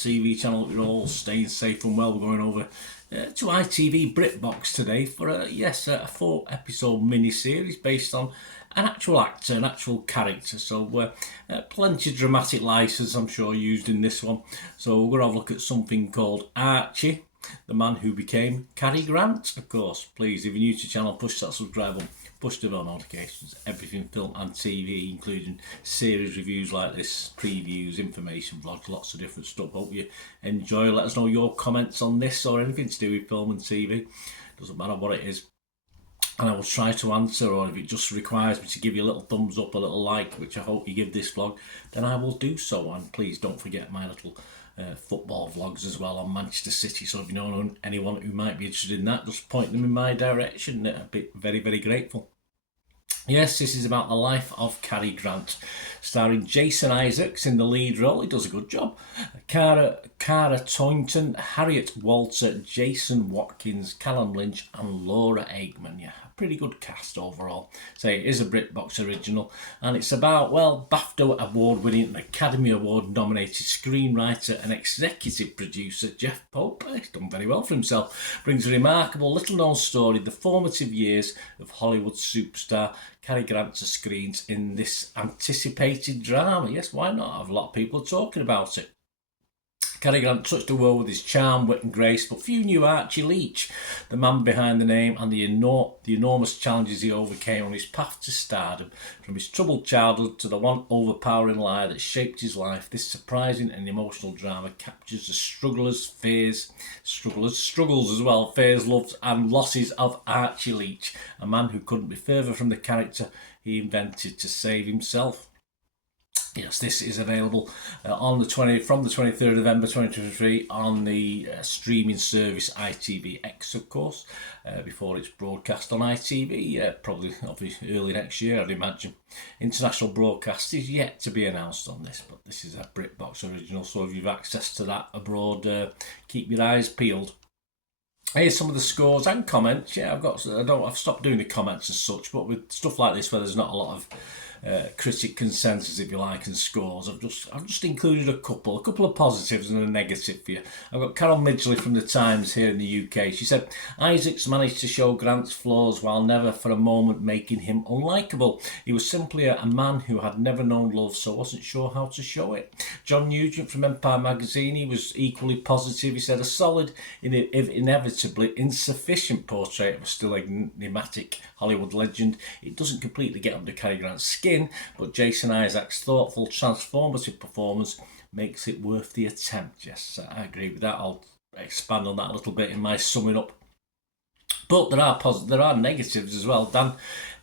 TV channel. You're all staying safe and well. We're going over to ITV BritBox today for a 4-episode mini-series based on an actual actor, an actual character. So plenty of dramatic license, I'm sure, used in this one. So we're going to have a look at something called Archie, the man who became Cary Grant, of course. Please, if you're new to the channel, push that subscribe button, push the bell notifications, everything film and TV, including series reviews like this, previews, information vlogs, lots of different stuff. Hope you enjoy. Let us know your comments on this or anything to do with film and TV. Doesn't matter what it is. And I will try to answer, or if it just requires me to give you a little thumbs up, a little like, which I hope you give this vlog, then I will do so. And please don't forget my little football vlogs as well on Manchester City. So if you know anyone who might be interested in that, just point them in my direction. I'd be very, very grateful. Yes, this is about the life of Cary Grant, starring Jason Isaacs in the lead role. He does a good job. Cara Taunton, Harriet Walter, Jason Watkins, Callum Lynch and Laura Aikman. Yeah, a pretty good cast overall. So it is a BritBox original, and it's about, well, BAFTA award-winning and Academy Award nominated screenwriter and executive producer Jeff Pope. He's done very well for himself. Brings a remarkable little-known story, the formative years of Hollywood superstar Cary Grant to screens in this anticipated drama. Yes, why not? I have a lot of people talking about it. Cary Grant touched the world with his charm, wit and grace, but few knew Archie Leach, the man behind the name, and the enormous challenges he overcame on his path to stardom. From his troubled childhood to the one overpowering lie that shaped his life, this surprising and emotional drama captures the struggles, fears, loves and losses of Archie Leach, a man who couldn't be further from the character he invented to save himself. Yes, this is available from the 23rd of November 2023 on the streaming service ITVX, of course, before it's broadcast on ITV, probably obviously early next year, I'd imagine. International broadcast is yet to be announced on this, but this is a BritBox original, so if you've access to that abroad, keep your eyes peeled. Here's some of the scores and comments. Yeah, I've stopped doing the comments as such, but with stuff like this where there's not a lot of critic consensus, if you like, and scores, I've just included a couple of positives and a negative for you. I've got Carol Midgley from the Times here in the UK. She said, Isaacs managed to show Grant's flaws while never for a moment making him unlikable. He was simply a man who had never known love, so wasn't sure how to show it. John Nugent from Empire magazine, he was equally positive. He said, a solid, if inevitably insufficient portrait of a still enigmatic Hollywood legend. It doesn't completely get under Cary Grant's skin, but Jason Isaacs' thoughtful, transformative performance makes it worth the attempt. Yes, I agree with that. I'll expand on that a little bit in my summing up. But there are negatives as well. Dan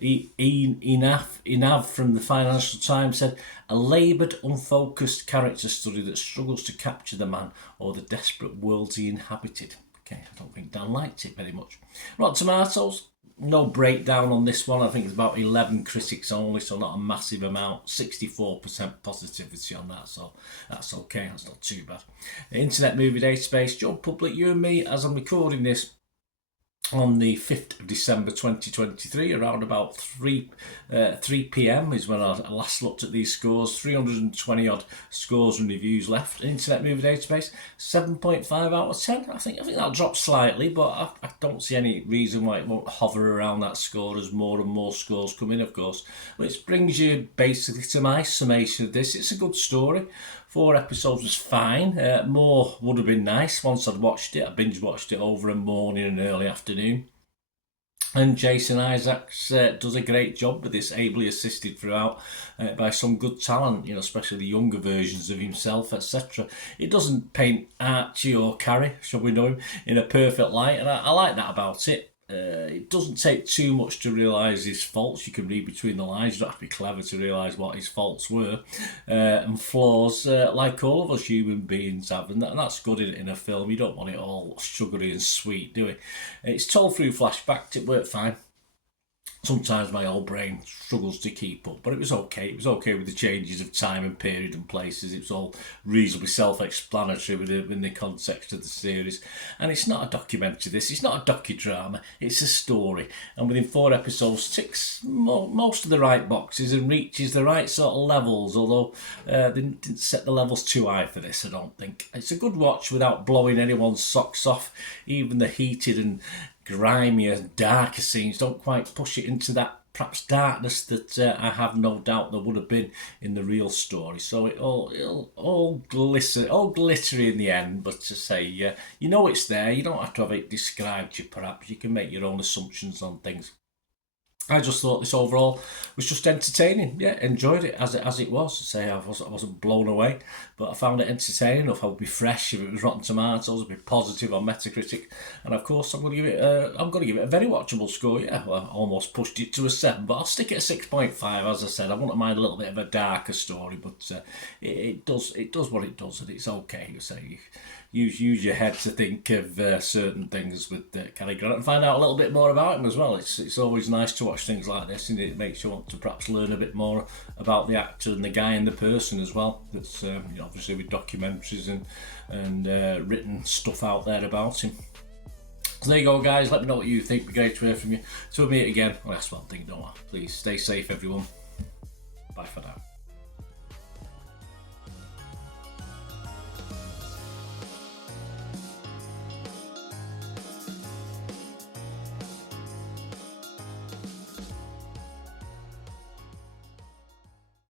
Inav from the Financial Times said, a laboured, unfocused character study that struggles to capture the man or the desperate worlds he inhabited. Okay, I don't think Dan liked it very much. Rotten Tomatoes, no breakdown on this one. I think it's about 11 critics only, so not a massive amount. 64% positivity on that, so that's okay. That's not too bad. The Internet Movie Database, Joe Public, you and me, as I'm recording this on the 5th of December 2023, around about 3 p.m. is when I last looked at these scores. 320 odd scores and reviews left. Internet Movie Database, 7.5 out of 10. I think that'll drop slightly, but I don't see any reason why it won't hover around that score as more and more scores come in, of course. Which brings you basically to my summation of this. It's a good story. 4 episodes was fine. More would have been nice once I'd watched it. I binge watched it over a morning and early afternoon. And Jason Isaacs does a great job with this, ably assisted throughout by some good talent, especially the younger versions of himself, etc. It doesn't paint Archie or Cary, shall we know him, in a perfect light, and I like that about it. It doesn't take too much to realise his faults. You can read between the lines. You don't have to be clever to realise what his faults were and flaws, like all of us human beings have, and that's good in a film. You don't want it all sugary and sweet, do we? It's told through flashback. It worked fine. sometimes my old brain struggles to keep up, but it was okay. It was okay with the changes of time and period and places. It was all reasonably self-explanatory within the context of the series. And it's not a documentary, this. It's not a docudrama. It's a story. And within 4 episodes, ticks most of the right boxes and reaches the right sort of levels, although they didn't set the levels too high for this, I don't think. It's a good watch without blowing anyone's socks off. Even the heated and grimier, darker scenes don't quite push it into that perhaps darkness that I have no doubt there would have been in the real story. So it'll all glittery in the end. But to say, you know it's there. You don't have to have it described to you. Perhaps you can make your own assumptions on things. I just thought this overall was just entertaining. Yeah, enjoyed it as it was. Say I wasn't blown away, but I found it entertaining enough. I would be fresh if it was Rotten Tomatoes. I'd be positive on Metacritic, and of course I'm going to give it a very watchable score. Yeah, well, I almost pushed it to a 7, but I'll stick it at 6.5. As I said, I wouldn't mind a little bit of a darker story, but it does what it does, and it's okay. You say use your head to think of certain things with Cary Grant and find out a little bit more about him as well. It's always nice to watch things like this, and it makes you want to perhaps learn a bit more about the actor and the guy and the person as well. That's obviously with documentaries and written stuff out there about him. So there you go, guys. Let me know what you think. It'd be great to hear from you. Till we meet again. Well, that's one thing, don't I? Please stay safe, everyone. Bye for now.